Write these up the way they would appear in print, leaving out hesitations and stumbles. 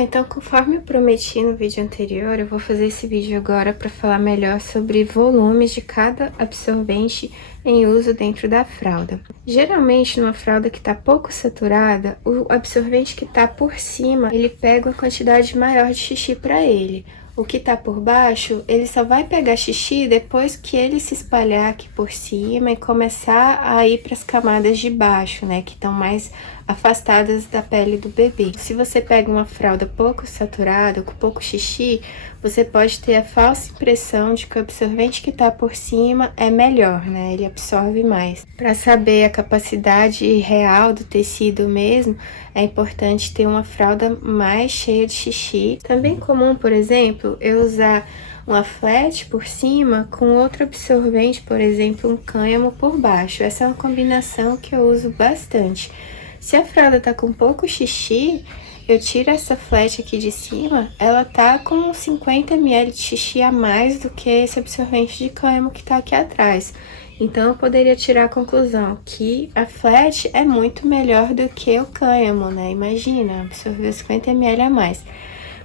Então, conforme eu prometi no vídeo anterior, eu vou fazer esse vídeo agora para falar melhor sobre volumes de cada absorvente em uso dentro da fralda. Geralmente, numa fralda que está pouco saturada, o absorvente que está por cima, ele pega uma quantidade maior de xixi para ele. O que tá por baixo, ele só vai pegar xixi depois que ele se espalhar aqui por cima e começar a ir para as camadas de baixo, né, que estão mais afastadas da pele do bebê. Se você pega uma fralda pouco saturada, com pouco xixi, você pode ter a falsa impressão de que o absorvente que tá por cima é melhor, né, ele absorve mais. Para saber a capacidade real do tecido mesmo, é importante ter uma fralda mais cheia de xixi. Também comum, por exemplo, eu usar uma flat por cima com outro absorvente, por exemplo, um cânhamo por baixo. Essa é uma combinação que eu uso bastante. Se a fralda tá com pouco xixi, eu tiro essa flat aqui de cima, ela tá com 50 ml de xixi a mais do que esse absorvente de cânhamo que tá aqui atrás. Então, eu poderia tirar a conclusão que a flat é muito melhor do que o cânhamo, né? Imagina, absorver 50 ml a mais.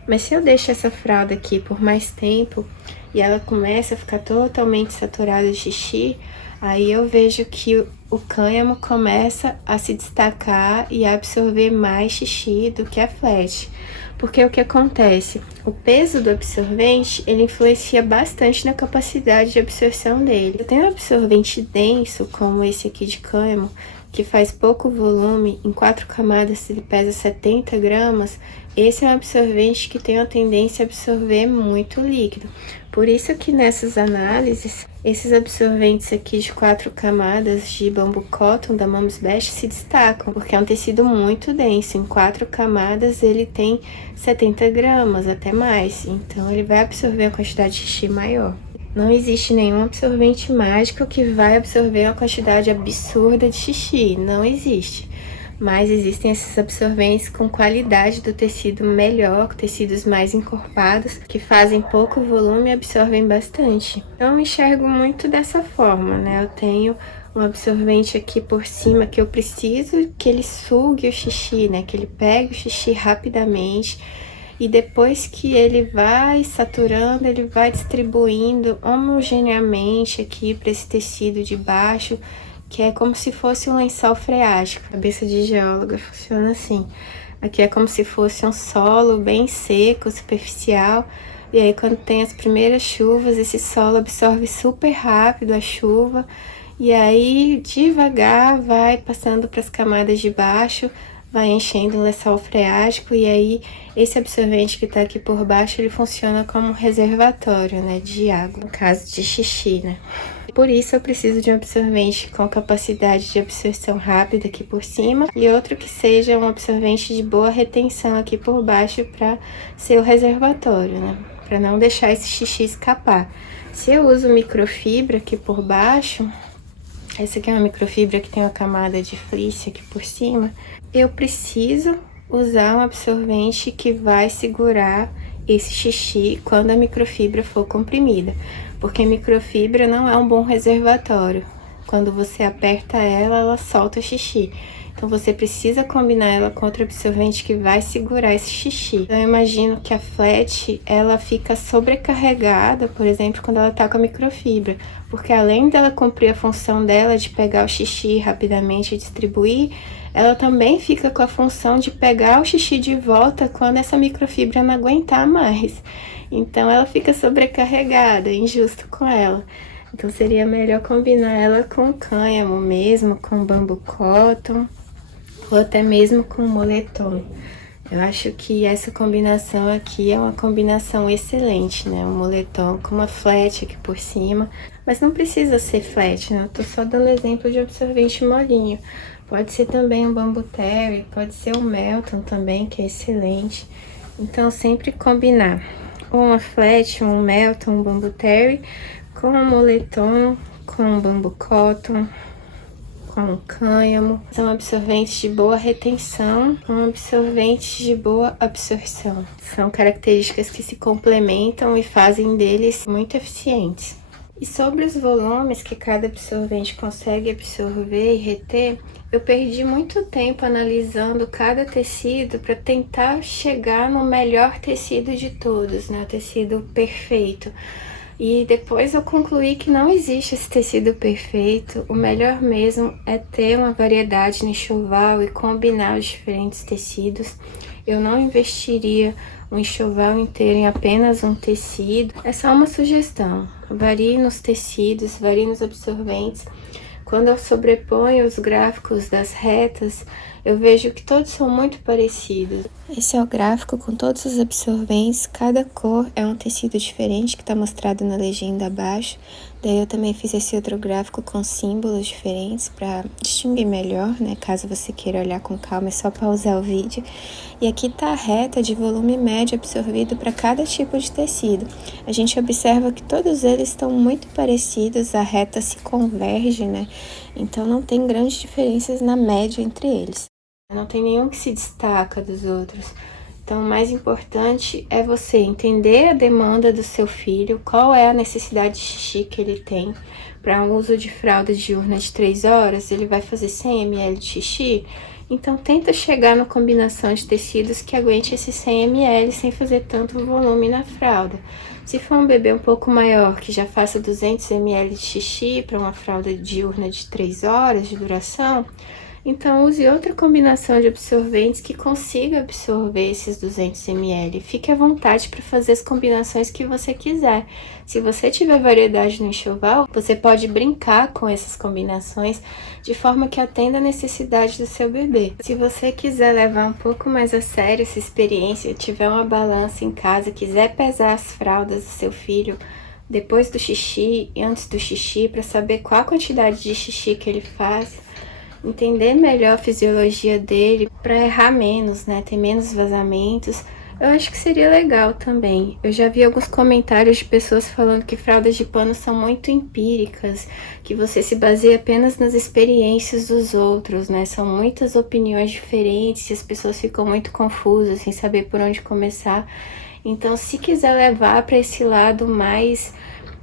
Mas se eu deixo essa fralda aqui por mais tempo e ela começa a ficar totalmente saturada de xixi, aí eu vejo que o cânhamo começa a se destacar e a absorver mais xixi do que a flat. Porque o que acontece? O peso do absorvente, ele influencia bastante na capacidade de absorção dele. Eu tenho um absorvente denso, como esse aqui de cânhamo, que faz pouco volume, em 4 camadas ele pesa 70 gramas, esse é um absorvente que tem uma tendência a absorver muito líquido. Por isso que nessas análises, esses absorventes aqui de 4 camadas de bambu cotton da Mams Best se destacam, porque é um tecido muito denso. Em 4 camadas ele tem 70 gramas, até mais, então ele vai absorver uma quantidade de xixi maior. Não existe nenhum absorvente mágico que vai absorver uma quantidade absurda de xixi, não existe. Mas existem esses absorventes com qualidade do tecido melhor, com tecidos mais encorpados, que fazem pouco volume e absorvem bastante. Então, eu enxergo muito dessa forma, né? Eu tenho um absorvente aqui por cima que eu preciso que ele sugue o xixi, né? Que ele pegue o xixi rapidamente. E depois que ele vai saturando, ele vai distribuindo homogeneamente aqui para esse tecido de baixo, que é como se fosse um lençol freático. A cabeça de geóloga funciona assim. Aqui é como se fosse um solo bem seco, superficial. E aí quando tem as primeiras chuvas, esse solo absorve super rápido a chuva. E aí devagar vai passando para as camadas de baixo, vai enchendo o lençol freático, e aí esse absorvente que tá aqui por baixo, ele funciona como um reservatório, né, de água, no caso de xixi, né. Por isso eu preciso de um absorvente com capacidade de absorção rápida aqui por cima e outro que seja um absorvente de boa retenção aqui por baixo para ser o reservatório, né, para não deixar esse xixi escapar. Se eu uso microfibra aqui por baixo, essa aqui é uma microfibra que tem uma camada de fleece aqui por cima, eu preciso usar um absorvente que vai segurar esse xixi quando a microfibra for comprimida, porque a microfibra não é um bom reservatório. Quando você aperta ela, ela solta xixi. Então, você precisa combinar ela com outro absorvente que vai segurar esse xixi. Então, eu imagino que a flat, ela fica sobrecarregada, por exemplo, quando ela tá com a microfibra. Porque além dela cumprir a função dela de pegar o xixi rapidamente e distribuir, ela também fica com a função de pegar o xixi de volta quando essa microfibra não aguentar mais. Então, ela fica sobrecarregada, injusto com ela. Então, seria melhor combinar ela com cânhamo mesmo, com bambu cotton, ou até mesmo com moletom. Eu acho que essa combinação aqui é uma combinação excelente, né? Um moletom com uma flat aqui por cima. Mas não precisa ser flat, né? Eu tô só dando exemplo de absorvente molinho. Pode ser também um bambu terry, pode ser um Melton também, que é excelente. Então, sempre combinar uma flat, um Melton, um bambu terry, com um moletom, com um bambu cotton, com um cânhamo. São absorventes de boa retenção, com absorventes de boa absorção. São características que se complementam e fazem deles muito eficientes. E sobre os volumes que cada absorvente consegue absorver e reter, eu perdi muito tempo analisando cada tecido para tentar chegar no melhor tecido de todos, né? O tecido perfeito. E depois eu concluí que não existe esse tecido perfeito. O melhor mesmo é ter uma variedade no enxoval e combinar os diferentes tecidos. Eu não investiria um enxoval inteiro em apenas um tecido. É só uma sugestão. Varie nos tecidos, varie nos absorventes. Quando eu sobreponho os gráficos das retas, eu vejo que todos são muito parecidos. Esse é o gráfico com todos os absorventes, cada cor é um tecido diferente que está mostrado na legenda abaixo. Daí eu também fiz esse outro gráfico com símbolos diferentes para distinguir melhor, né? Caso você queira olhar com calma, é só pausar o vídeo. E aqui está a reta de volume médio absorvido para cada tipo de tecido. A gente observa que todos eles estão muito parecidos, a reta se converge, né? Então não tem grandes diferenças na média entre eles. Não tem nenhum que se destaca dos outros. Então, o mais importante é você entender a demanda do seu filho, qual é a necessidade de xixi que ele tem. Para um uso de fralda diurna de 3 horas, ele vai fazer 100 ml de xixi. Então, tenta chegar na combinação de tecidos que aguente esses 100 ml sem fazer tanto volume na fralda. Se for um bebê um pouco maior, que já faça 200 ml de xixi para uma fralda diurna de 3 horas de duração, então use outra combinação de absorventes que consiga absorver esses 200 ml. Fique à vontade para fazer as combinações que você quiser. Se você tiver variedade no enxoval, você pode brincar com essas combinações de forma que atenda a necessidade do seu bebê. Se você quiser levar um pouco mais a sério essa experiência, tiver uma balança em casa, quiser pesar as fraldas do seu filho depois do xixi e antes do xixi para saber qual a quantidade de xixi que ele faz, entender melhor a fisiologia dele para errar menos, né? Ter menos vazamentos. Eu acho que seria legal também. Eu já vi alguns comentários de pessoas falando que fraldas de pano são muito empíricas, que você se baseia apenas nas experiências dos outros, né? São muitas opiniões diferentes e as pessoas ficam muito confusas, sem saber por onde começar. Então, se quiser levar para esse lado mais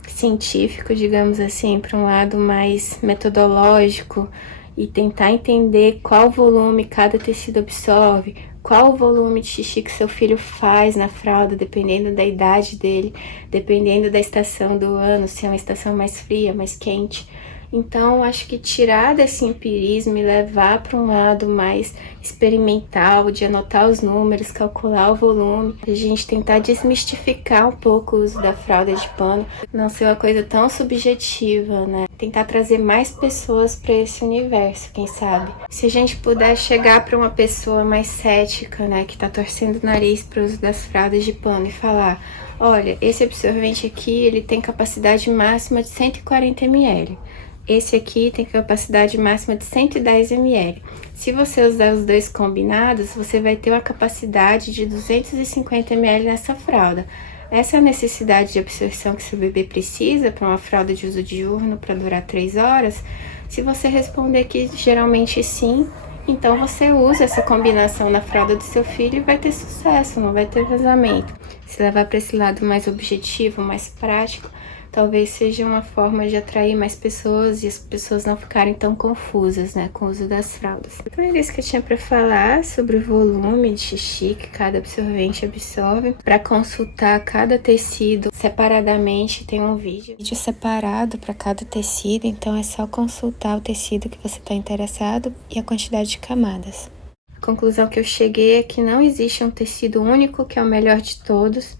científico, digamos assim, para um lado mais metodológico, e tentar entender qual volume cada tecido absorve, qual o volume de xixi que seu filho faz na fralda, dependendo da idade dele, dependendo da estação do ano, se é uma estação mais fria, mais quente. Então, acho que tirar desse empirismo e levar para um lado mais experimental, de anotar os números, calcular o volume, a gente tentar desmistificar um pouco o uso da fralda de pano, não ser uma coisa tão subjetiva, né? Tentar trazer mais pessoas para esse universo, quem sabe? Se a gente puder chegar para uma pessoa mais cética, né, que tá torcendo o nariz para o uso das fraldas de pano e falar: olha, esse absorvente aqui, ele tem capacidade máxima de 140 ml. Esse aqui tem capacidade máxima de 110 ml. Se você usar os dois combinados, você vai ter uma capacidade de 250 ml nessa fralda. Essa é a necessidade de absorção que seu bebê precisa para uma fralda de uso diurno para durar 3 horas? Se você responder que geralmente sim, então você usa essa combinação na fralda do seu filho e vai ter sucesso, não vai ter vazamento. Se levar para esse lado mais objetivo, mais prático, talvez seja uma forma de atrair mais pessoas e as pessoas não ficarem tão confusas, né, com o uso das fraldas. Então era isso que eu tinha para falar sobre o volume de xixi que cada absorvente absorve. Para consultar cada tecido separadamente tem um vídeo separado para cada tecido, então é só consultar o tecido que você está interessado e a quantidade de camadas. A conclusão que eu cheguei é que não existe um tecido único que é o melhor de todos.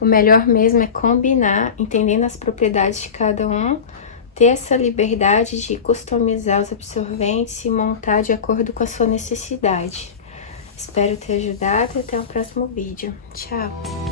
O melhor mesmo é combinar, entendendo as propriedades de cada um, ter essa liberdade de customizar os absorventes e montar de acordo com a sua necessidade. Espero ter ajudado e até o próximo vídeo. Tchau!